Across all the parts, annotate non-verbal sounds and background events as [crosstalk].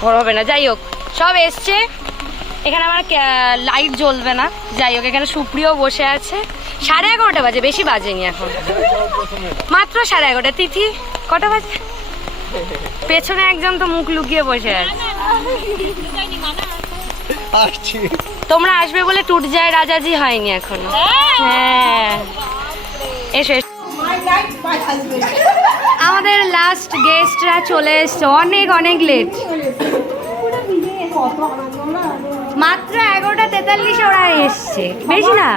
ঘর হবে না। যাই হোক সব এসছে। এখানে আমার লাইট জ্বলবে না। যাই হোক এখানে সুপ্রিয় বসে আছে। সাড়ে এগারোটা বাজে বেশি বাজেনি এখন। মাত্র সাড়ে এগারোটা। তিথি কটা বাজে? পেছনে একজন তো মুখ লুকিয়ে বসে আছে। তোমরা আসবে বলে টুট যায় রাজাজি হয়নি এখনও। হ্যাঁ। এসো এসো। আমাদের লাস্ট গেস্টরা চলে এসছে, অনেক অনেক লেট মাত্র এগারোটা তেতাল্লিশে ওরা এসছে। বেশি না?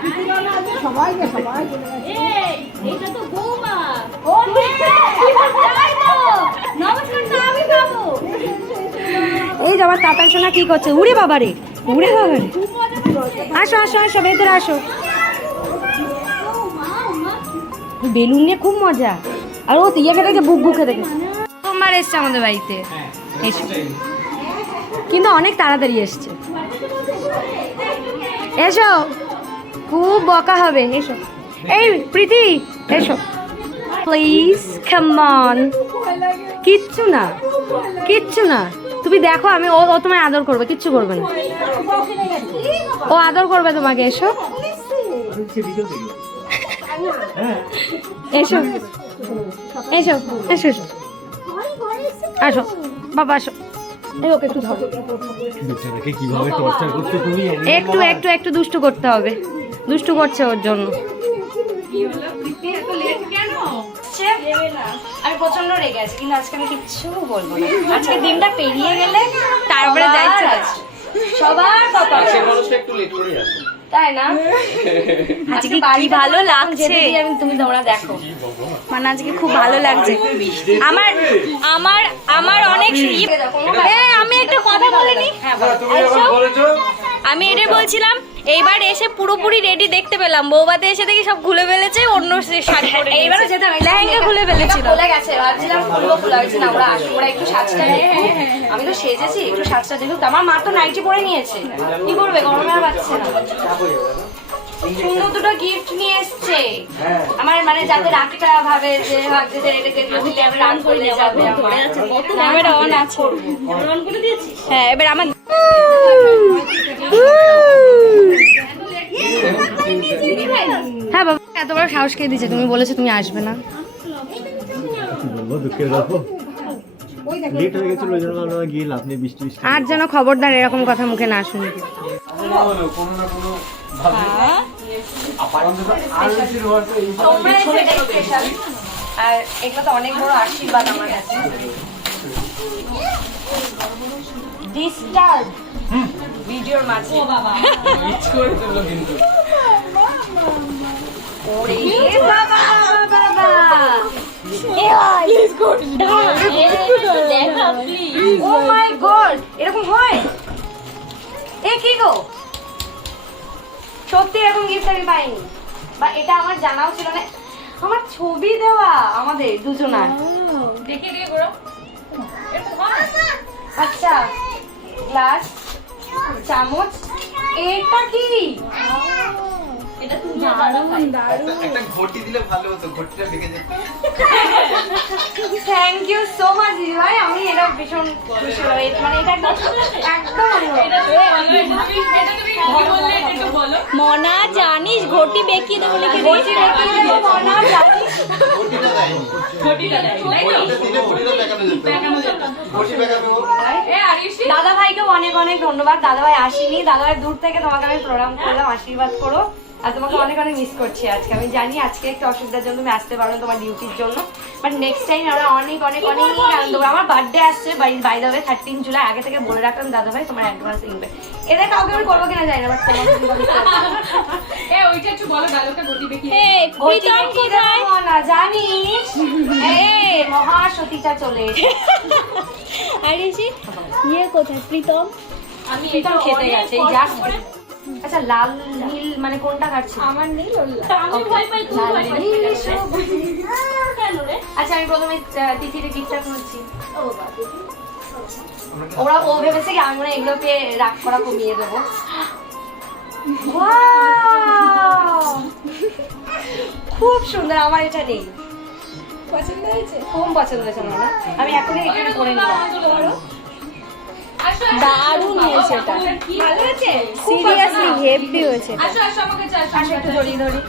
এই যাবার তাতার সোনা কি করছে? উড়ে বাবারে উড়ে বাবারে। আসো আসো আসো, ভেতরে আসো। বেলুন নিয়ে খুব মজা। আর ও ইয়ে খেতে বুক বুক খেতে গেছে। সোমবার এসছে আমাদের বাড়িতে। এসো। কিন্তু অনেক তাড়াতাড়ি এসছে। এসো। খুব বকা হবে। এসো। এই, প্রীতি, এসো। প্লিজ কামন কিচ্ছু না। কিচ্ছু না। তুমি দেখো, আমি ও ও তোমায় আদর করবে। কিচ্ছু করবে না। ও আদর করবে তোমাকে। এসো। এসো এসো এসো এসো। আসো বাবা আসো। এই ওকে একটু ধরো। বেচারাকে কীভাবে টর্চার করছ তুমি একটু একটু একটু দুষ্টু করতে হবে। দুষ্টু করছে ওর জন্য। আমি প্রচণ্ড রেগে আছি কিন্তু আজকে আমি কিচ্ছু বলব না। আজকে দিনটা পেরিয়ে গেলে তারপরে যাই সবার। কপাল তাই না? [laughs] আজকে কি ভালো লাগছে? আমি তুমি তোমরা দেখো। মানে আজকে খুব ভালো লাগছে। আমার আমার আমার অনেক আমি একটা কথা বলিনি। হ্যাঁ আমি এটা বলছিলাম এইবার এসে পুরোপুরি রেডি দেখতে পেলাম। বৌবাতে এসে দেখি সব খুলে ফেলেছে অন্য শাড়ি পরে এইবারও এইবারও যেতাম লেহেঙ্গা খুলে ফেলেছিল। খুলে গেছে ভাবছিলাম খুলবো খুলে হয়েছে না ওরা আসবে ওরা একটু সাজটা আমি তো সেজেছি একটু সাজটা দেখুক। আমার মা তো নাইটি পরে নিয়েছে। কি করবে? গরমে আর পাচ্ছে না। সুন্দর দুটো গিফট নিয়ে এসছে। আমার মানে যাতে রাগটা ভাবে যে ভাবছে যে এটাকে দিলে আমি রাগ করলে যাবে। আমার ক্যামেরা অন আছে হ্যাঁ এবার আমার হ্যাঁ বাবা। এত বড় সাহস কে দিয়েছে? তুমি বলেছ তুমি আসবে না। আর যেন খবরদার এরকম কথা মুখে না শুনি। তোমরা এসে এটাই special। আর এগুলো তো অনেক বড় আশীর্বাদ আমার কাছে। ডিস্টার্ব ভিডিওর মাঝে [laughs] বাবা বাবা ও মাই গড এরকম হয় এ কি গো সত্যি এরকম গিফট আমি বা এটা আমার জানাও ছিল না আমার ছবি দেওয়া আমাদের দুজনার দেখে আচ্ছা গ্লাস চামচ, এটা কি? একটা ঘটি দিলে ভালো হতো ঘটিটা ভেঙে যেত থ্যাংক ইউ সো মাচ ভাই। আমি এটা ভীষণ খুশি হলাম। মানে এটা একদম একদম মনা জানিস ঘটি বেঁকিয়ে দেবো লিখে মনা জানিস। ঘটিটা ঘটিটা দাদা ভাইকে অনেক অনেক ধন্যবাদ। দাদা ভাই আসেনি। দাদা ভাই দূর থেকে তোমাকে আমি প্রণাম করলাম। আশীর্বাদ করো। আর তোমাকে অনেক অনেক মিস করছি আজকে। আমি জানি আজকে একটু অসুবিধার জন্য তুমি আসতে পারো তোমার ডিউটির জন্য বাট নেক্সট টাইম আমরা অনেক অনেক অনেক আনন্দ করব। আমার বার্থডে আসছে বাই বাই দাবে থার্টিন জুলাই আগে থেকে বলে রাখলাম দাদা ভাই তোমার অ্যাডভান্স ইনভেট এটা কাউকে আমি করব কিনা জানি না বাট না জানিস চলে। আর ইয়ে কোথায়? প্রীতম? আমি এটা খেতে গেছে আচ্ছা লাল নীল মানে কোনটা খাচ্ছি আমার নেই আমি ভয় পাই তুই ভয় পাই। কেন রে? আচ্ছা আমি প্রথমে তিথিতে গিফটটা খুলছি ওরা ও ভেবেছে কি আমি এগুলো পেয়ে রাগ করা কমিয়ে দেবো। খুব সুন্দর আমার এটা নেই। পছন্দ হয়েছে? খুব পছন্দ হয়েছে আমার আমি এখনই এখানে করে নিলাম। হয়েছে এটা। ভালো আছে? সিরিয়াসলি হেভি হয়েছে। আসো আসো আমাকে চল আসো একটু ধরি ধরি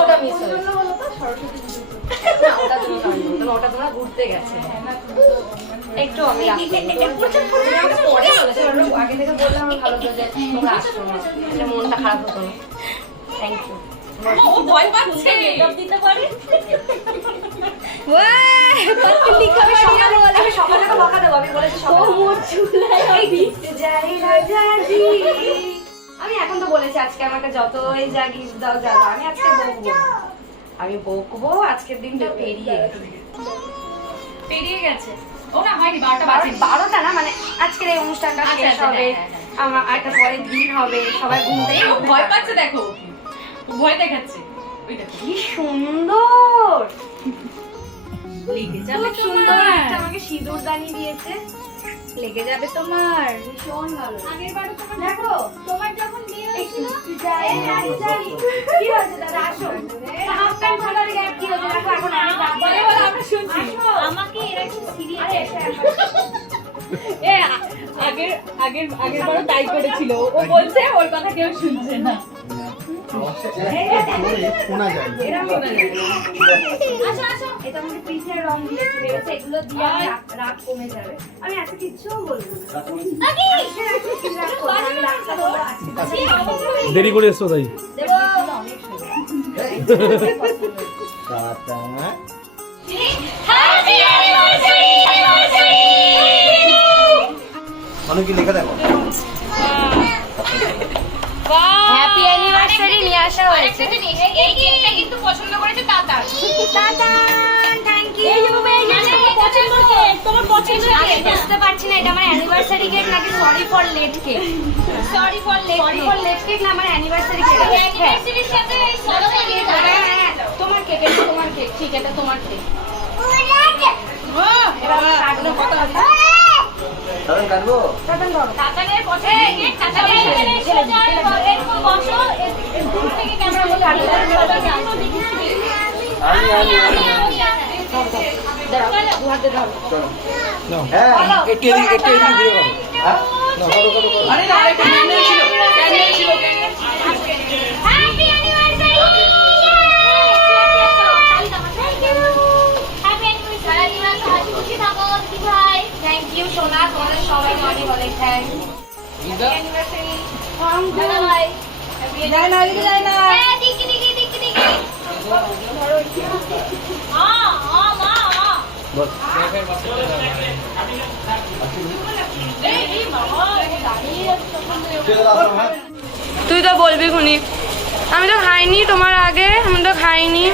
ওটা মিস হয়েছে। ওটা তুমি পারবে না, ওটা তোমরা ঘুরতে গেছে। একটু আমি পরে আগে থেকে বললাম ভালো করে তোমরা আসছো না। এটা মনটা খারাপ হতো না। থ্যাংক ইউ কত লিখা আমি সকালে আমি এখন তো বলেছি আজকে আমাকে যতই যা দাও যা আমি আজকে বকবো। আমি বকবো আজকের দিনটা পেরিয়ে পেরিয়ে গেছে। ও না হয়নি বারোটা বাজে। বারোটা না মানে আজকের এই অনুষ্ঠানটা আচ্ছা, শেষ আচ্ছা, হবে। হ্যাঁ, হ্যাঁ, আমার একটা পরের দিন হবে সবাই ঘুম থেকে ও উঠবে। ভয় পাচ্ছে দেখো। ভয় দেখাচ্ছে। কি সুন্দর! লেগে সুন্দর আমাকে সিঁদুর দানি দিয়েছে। লেগে যাবে তোমার। ভীষণ ভালো। আগের বারও তোমার দেখো তোমার যখন বিয়ে হয়েছিল যাই। কি হয়েছে দাদা? আসো। হাফ প্যান্ট পরার গ্যাপ কি হয়েছে দেখো এখন আমি বলে বলে আমরা শুনছি। আমাকে এরা কি সিরিয়াস এ আগের আগের আগের বারও তাই করেছিল। ও বলছে ওর কথা কেউ শুনছে না। যায় এটা আমাকে পিঠের রং দিয়েছে এগুলো দিয়ে কমে যাবে আমি বলব দেরি করে এসছো তাই। টাটা মানে কি লেখা দেখো হ্যাপি নিয়ে আসা হয়েছে এই কেকটা কিন্তু পছন্দ করেছে তাতা থ্যাংক ইউ তোমার পছন্দ আমি বুঝতে পারছি না এটা আমার অ্যানিভার্সারি কেক নাকি sorry for late cake sorry for late sorry for late cake না আমার অ্যানিভার্সারি কেক অ্যানিভার্সারির সাথে সরি ফর লেট তোমার কেক এটা তোমার কেক ঠিক এটা তোমার কেক এবার আমরা কাটলে কত হবে দাদা কাটবো কেক তাতানের এখানে সোজা এরকম বসো এর- এর দূর থেকে ক্যামেরা বলে আমি আমি আমি দাঁড়াও দু হাতে ধরো হ্যাঁ একটু এদিকে একটু এদিকে ঘুরে করো হ্যাঁ না করো করো করো আরে না আরে ক্যান্ডেল ছিল ক্যান্ডেল ছিল হ্যাপি অ্যানিভার্সারি হ্যাপি অ্যানিভার্সারি সারা দিন হাসি খুশি থাকো দিদি ভাই থ্যাংক ইউ সোনা তোমাদের সবাইকে অনেক অনেক থ্যাংক অ্যানিভার্সারি ভাই যায় না এদিকে না তুই তো বলবি খুনি। আমি তো খাইনি তোমার আগে আমি তো খাইনি।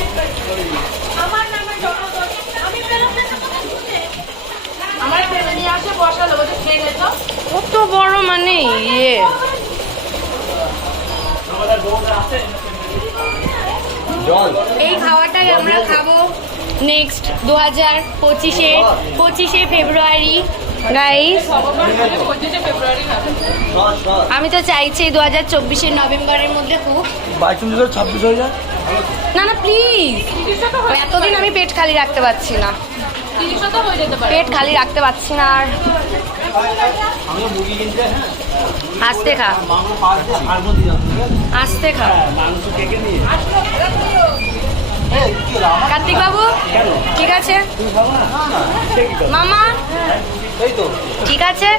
কত বড় মানে ইয়ে। এই খাওয়াটাই আমরা খাব নেক্সট দু হাজার পঁচিশে। পঁচিশে ফেব্রুয়ারি গাইস আমি তো চাইছি দু হাজার চব্বিশের নভেম্বরের মধ্যে খুব ছাব্বিশ হয়ে যায়? না না প্লিজ এতদিন আমি পেট খালি রাখতে পারছি না। পেট খালি রাখতে পারছি না আর। আসতে হ্যাঁ। আস্তে খা আস্তে খা মাংস কেটে নিয়ে এই কি হলো আমার কার্তিক বাবু ঠিক আছে? মামা ঠিক আছে?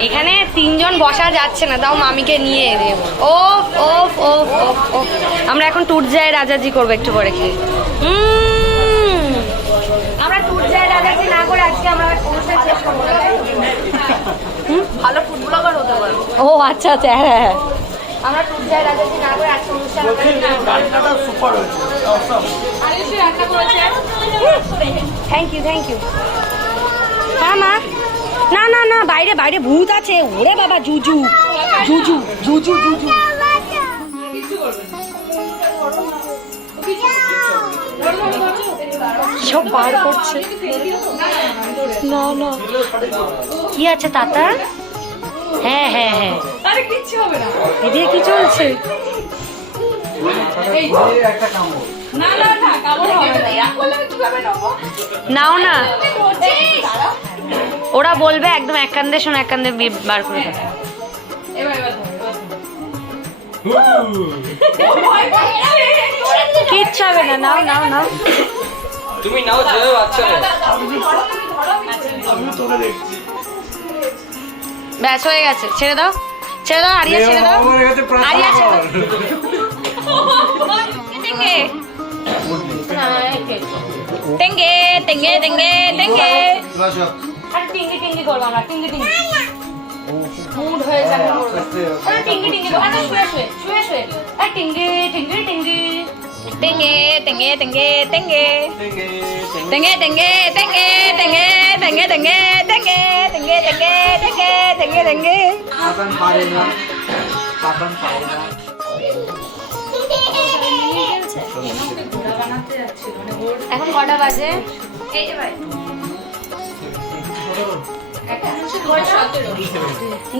এখানে তিনজন বসা যাচ্ছে না তাও মামিকে নিয়ে দেব ও ও ও ও আমরা এখন ট্যুর যাই রাজাজি করব একটু পরে খেয়ে। আমরা ট্যুর যাই রাজাজি না করে আজকে আমরা? ভালো ফুড ব্লগার হতে পারব। ও আচ্ছা আচ্ছা হ্যাঁ হ্যাঁ। আমরা ট্যুর রাজাজি না করে আজকে অনুষ্ঠান সুপার হয়েছে। থ্যাংক ইউ থ্যাংক ইউ হ্যাঁ মা। না না না বাইরে বাইরে ভূত আছে। ওরে বাবা জুজু। জুজু জুজু জুজু। সব বার করছে। না না। কি আছে তাতা? হ্যাঁ হ্যাঁ হ্যাঁ। আরে কিচ্ছু হবে না। এদিকে কি চলছে? নাও না। ওরা বলবে একদম এক কান্দে শোন এক কান্দে বার করে দেবে না নাও নাও নাও। তুমি নাও আমি তোরা দেখছি। ব্যাস হয়ে গেছে। ছেড়ে দাও। ছেড়ে দাও আরিয়া ছেড়ে দাও। আরিয়া ছেড়ে টেঙ্গে। টেঙ্গে টেঙ্গে টেঙ্গে আর টিঙ্গি টিঙ্গি করব আমরা টিঙ্গি টিঙ্গি। মুড হয়ে যাবে। টিঙ্গি টিঙ্গি শুয়ে শুয়ে শুয়ে শুয়ে। আর টিঙ্গি টিঙ্গি টিঙ্গি। টেঙ্গে টেঙ্গে টেঙ্গে টেঙ্গে টেঙ্গে টেঙ্গে টেঙ্গে টেঙ্গে টেঙ্গে টেঙ্গে টেঙ্গে টেঙ্গে টেঙ্গে টেঙ্গে টেঙ্গে টেঙ্গে এখন কটা বাজে এই যে ভাই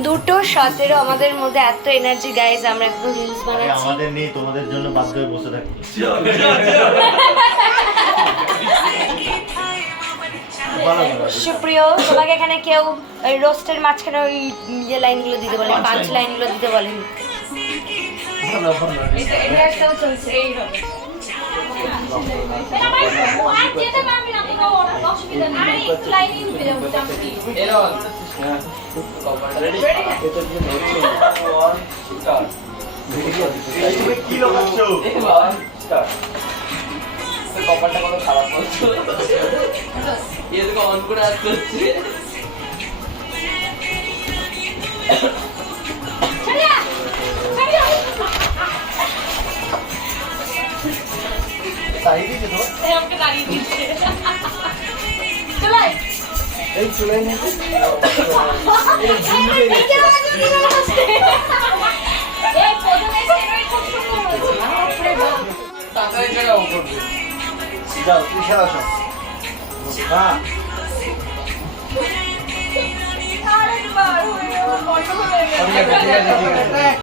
দুটো সতেরো আমাদের মধ্যে এত এনার্জি গাইজ আমরা একদম রিলস বানাচ্ছি। আমাদের নেই তোমাদের জন্য বাধ্য হয়ে বসে থাকি। সুপ্রিয় তোমাকে এখানে কেউ ওই রোস্টের মাঝখানে ওই ইয়ে লাইনগুলো দিতে বলেন পাঁচ লাইনগুলো দিতে বলেন। এটা এটা একটাও চলছে এই হবে। কি লাগাচ্ছ কপালটা কত খারাপ করছ এদিকে অন করে আসতে হচ্ছে দাঁড়িয়ে দিয়েছে তো। আমাকে দাঁড়িয়ে এই চলে নিতে যাও তুই খেলা সব হ্যাঁ